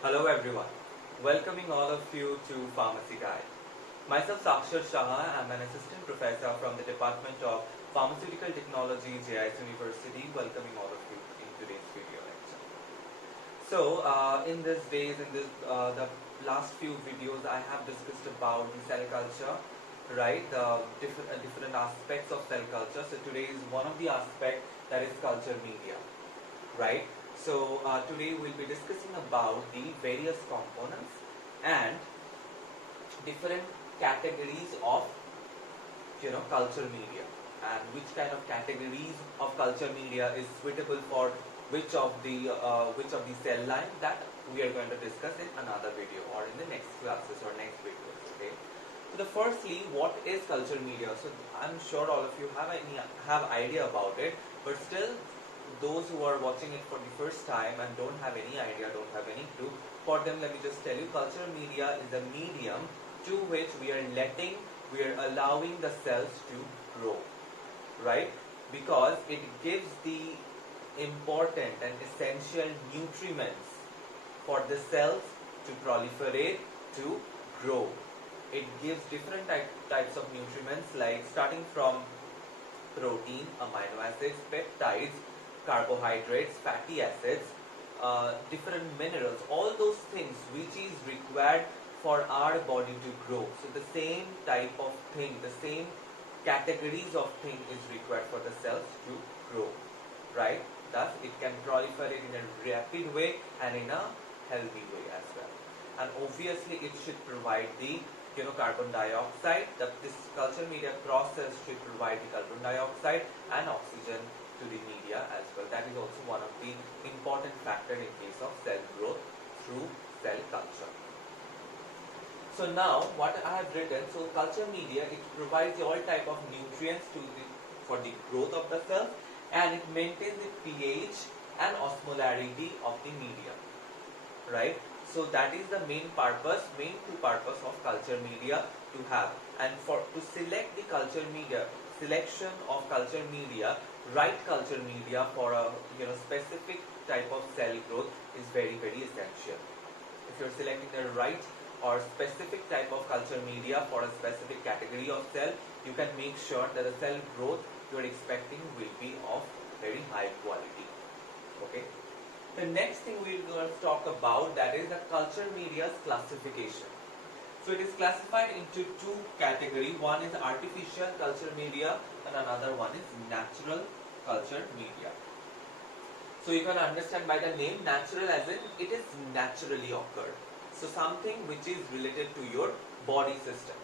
Hello everyone, welcoming all of you to Pharmacy Guide. Myself Sakshar Shah, I'm an assistant professor from the Department of Pharmaceutical Technology, JIS University, welcoming all of you in today's video lecture. So, in these days, in the last few videos, I have discussed about the cell culture, right? The different aspects of cell culture. So today is one of the aspects, that is culture media, right? So today we'll be discussing about the various components and different categories of culture media, and which kind of categories of culture media is suitable for which of the cell line, that we are going to discuss in another video or in the next classes or next videos. Okay. So the firstly, what is culture media? So I'm sure all of you have idea about it, but still those who are watching it for the first time and don't have any idea, don't have any clue, for them let me just tell you, cultural media is a medium to which we are allowing the cells to grow, right? Because it gives the important and essential nutriments for the cells to proliferate, to grow. It gives different types of nutriments, like starting from protein, amino acids, peptides, carbohydrates, fatty acids, different minerals, all those things which is required for our body to grow. So the same type of thing, the same categories of thing is required for the cells to grow, right? Thus it can proliferate in a rapid way and in a healthy way as well. And obviously it should provide the carbon dioxide. This culture media process should provide the carbon dioxide and oxygen to the media as well. That is also one of the important factor in case of cell growth through cell culture. So now what I have written, so culture media, it provides all type of nutrients for the growth of the cells, and it maintains the pH and osmolarity of the media, right? So that is the main two purpose of culture media to have. And for to select the culture media, selection of culture media, right culture media for a specific type of cell growth is very essential. If you're selecting the right or specific type of culture media for a specific category of cell, you can make sure that the cell growth you're expecting will be of very high quality. Okay. The next thing we're going to talk about, that is the culture media's classification. So it is classified into two categories. One is artificial culture media and another one is natural culture media. So you can understand by the name natural, as in it is naturally occurred. So something which is related to your body system.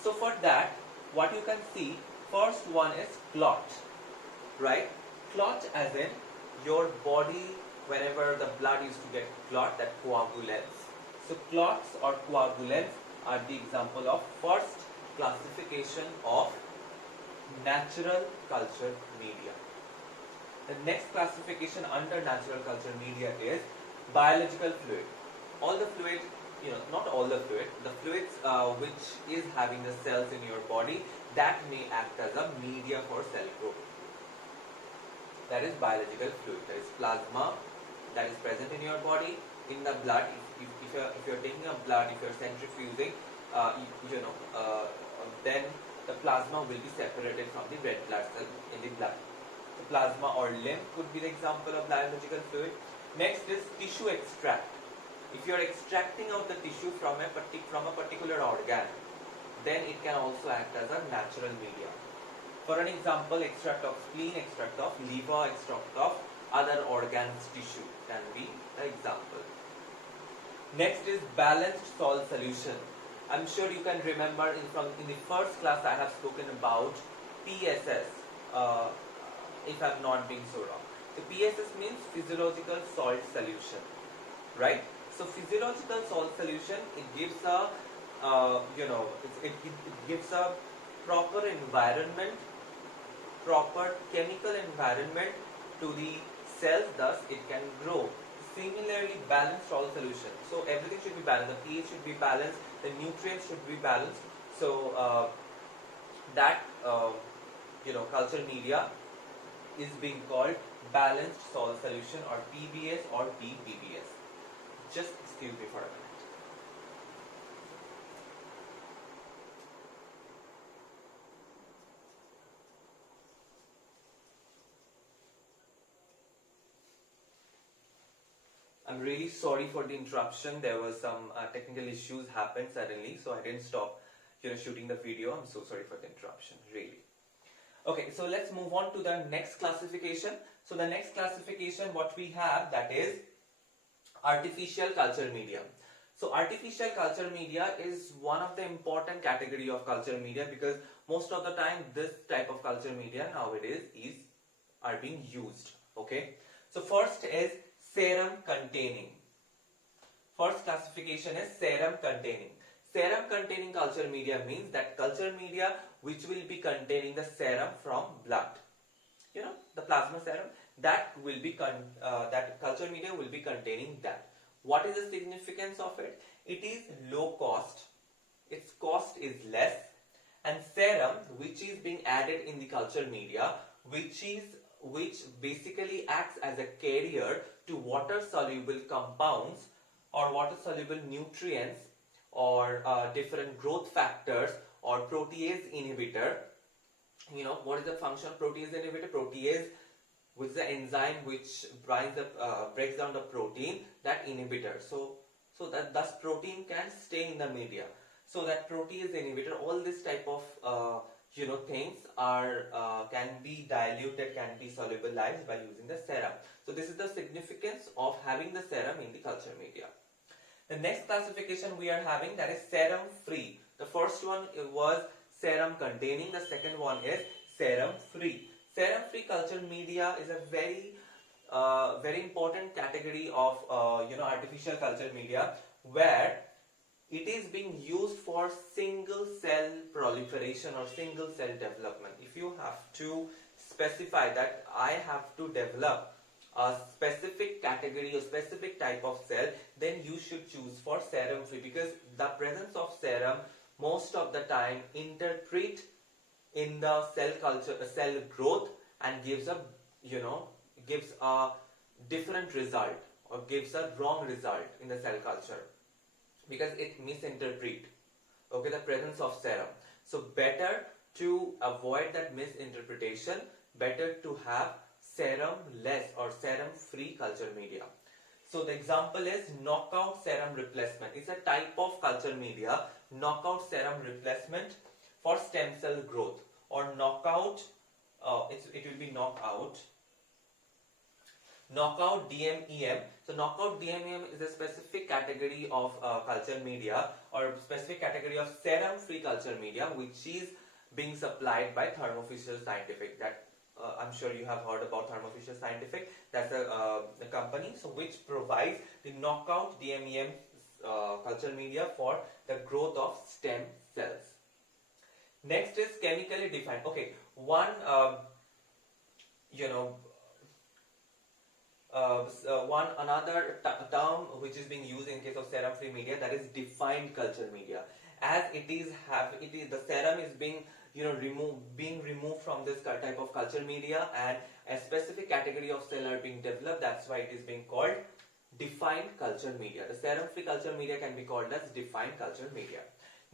So for that, what you can see, first one is clot, right? Clot as in your body, whenever the blood used to get clot, that coagulants. So clots or coagulants are the example of first classification of natural culture media. The next classification under natural culture media is biological fluid. All the fluid, not all the fluids which is having the cells in your body, that may act as a media for cell growth. That is biological fluid. That is plasma that is present in your body, in the blood. If you're taking a blood, if you're centrifuging, then the plasma will be separated from the red blood cell in the blood. The plasma or lymph could be the example of biological fluid. Next is tissue extract. If you are extracting out the tissue from a particular organ, then it can also act as a natural media. For an example, extract of spleen, extract of liver, extract of other organs tissue can be the example. Next is balanced salt solution. I'm sure you can remember in the first class I have spoken about PSS, if I'm not being so wrong. The PSS means physiological salt solution, right? So physiological salt solution, it gives a it gives a proper environment, proper chemical environment to the cells, thus it can grow. Similarly, balanced salt solution. So everything should be balanced. The pH should be balanced. The nutrients should be balanced. So that culture media is being called balanced salt solution, or PBS or BPBS. Just excuse me for a minute. I'm really sorry for the interruption. There was some technical issues happened suddenly, so I didn't stop, shooting the video. I'm so sorry for the interruption, really. Okay, so let's move on to the next classification. So the next classification, what we have, that is artificial culture media. So artificial culture media is one of the important category of culture media, because most of the time this type of culture media nowadays are being used. Okay, so first is serum containing. First classification is serum containing. Serum containing culture media means that culture media which will be containing the serum from blood, the plasma serum, that will be that culture media will be containing that. What is the significance of it? It is low cost, its cost is less, and serum which is being added in the culture media, which basically acts as a carrier to water soluble compounds or water soluble nutrients or different growth factors or protease inhibitor. What is the function of protease inhibitor? Protease, which is the enzyme which breaks down the protein, that inhibitor. So that thus protein can stay in the media. So that protease inhibitor, all this type of things are can be diluted, can be solubilized by using the serum. So this is the significance of having the serum in the culture media. The next classification we are having, that is serum free. The first one was serum containing, the second one is serum free. Serum free culture media is a very important category of artificial culture media, where it is being used for single cell proliferation or single cell development. If you have to specify that I have to develop a specific category or specific type of cell, then you should choose for serum free, because the presence of serum most of the time interpret in the cell growth, and gives a different result or gives a wrong result in the cell culture, because it misinterpret the presence of serum. So better to avoid that misinterpretation, better to have serum less or serum free culture media. So the example is knockout serum replacement. It's a type of culture media, knockout serum replacement for stem cell growth, or knockout, it will be knockout DMEM. So knockout DMEM is a specific category of culture media, or specific category of serum free culture media, which is being supplied by Thermo Fisher Scientific. That I'm sure you have heard about Thermo Fisher Scientific. That's a company which provides the knockout DMEM culture media for the growth of stem cells. Next is chemically defined. Okay, one another term which is being used in case of serum free media, that is defined culture media. As the serum is being removed from this type of culture media, and a specific category of cell are being developed. That's why it is being called defined culture media. The serum free culture media can be called as defined culture media.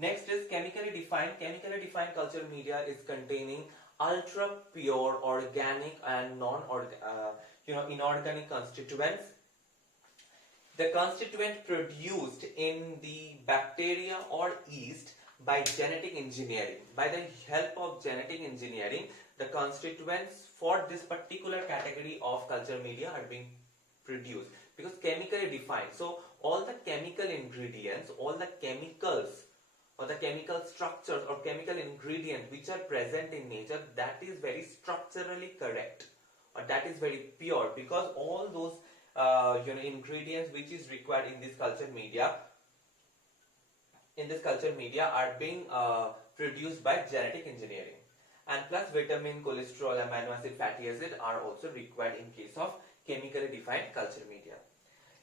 Next is chemically defined. Chemically defined culture media is containing ultra pure organic and inorganic constituents. The constituent produced in the bacteria or yeast by genetic engineering. By the help of genetic engineering, the constituents for this particular category of culture media are being produced, because chemically defined. So all the chemical ingredients, all the chemicals or the chemical structures or chemical ingredients which are present in nature, that is very structurally correct, or that is very pure, because all those ingredients which is required in this culture media are being produced by genetic engineering. And plus vitamin, cholesterol, amino acid, fatty acid are also required in case of chemically defined culture media.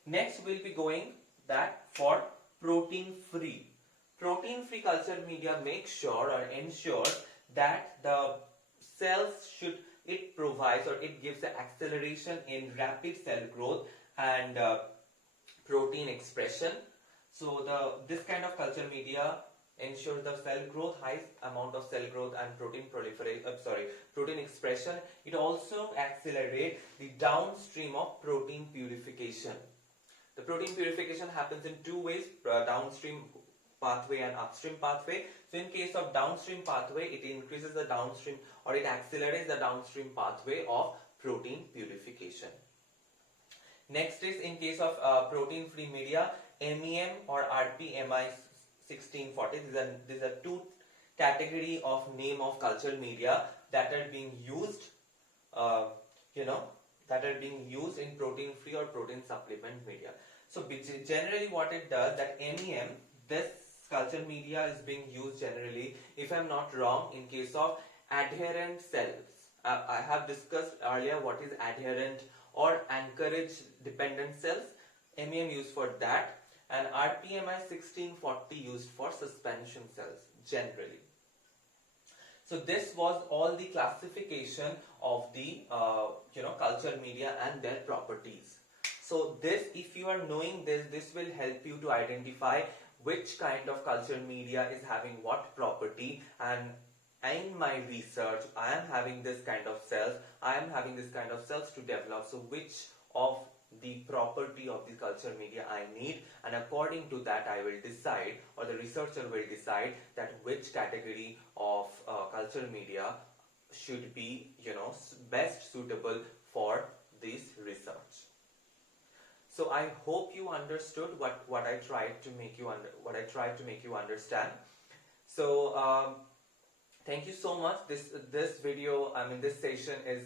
Next we'll be going that for protein free. Protein free culture media makes sure or ensures that the cells it provides or it gives the acceleration in rapid cell growth and protein expression. So this kind of culture media ensures the cell growth, high amount of cell growth and protein protein expression. It also accelerates the downstream of protein purification. The protein purification happens in two ways, downstream pathway and upstream pathway. So in case of downstream pathway, it increases the downstream, or it accelerates the downstream pathway of protein purification. Next is in case of protein free media, MEM or RPMI 1640. These are two category of name of culture media that are being used, that are being used in protein free or protein supplement media. So generally what it does, that MEM, this culture media is being used generally, if I'm not wrong, in case of adherent cells. I have discussed earlier what is adherent or anchorage dependent cells. MEM used for that, and RPMI 1640 used for suspension cells generally. So this was all the classification of the culture media and their properties. So this, if you are knowing this will help you to identify which kind of culture media is having what property. And in my research, I am having this kind of cells, to develop. So which of the property of the culture media I need, and according to that I will decide, or the researcher will decide, that which category of culture media should be best suitable for this research. So I hope you understood what I tried to make you understand. So thank you so much. This video, this session is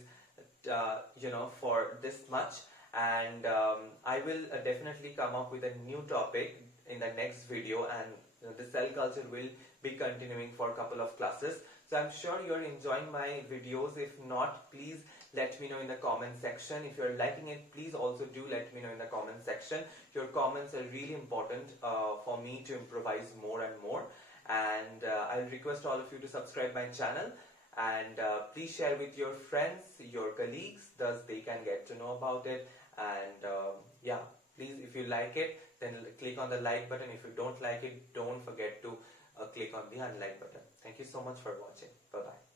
for this much, and I will definitely come up with a new topic in the next video, and the cell culture will be continuing for a couple of classes. So I'm sure you're enjoying my videos. If not, please let me know in the comment section. If you're liking it, please also do let me know in the comment section. Your comments are really important for me to improvise more and more. And I'll request all of you to subscribe my channel, and please share with your friends, your colleagues, thus they can get to know about it. And yeah, please, if you like it, then click on the like button. If you don't like it, don't forget to click on the unlike button. Thank you so much for watching. Bye bye.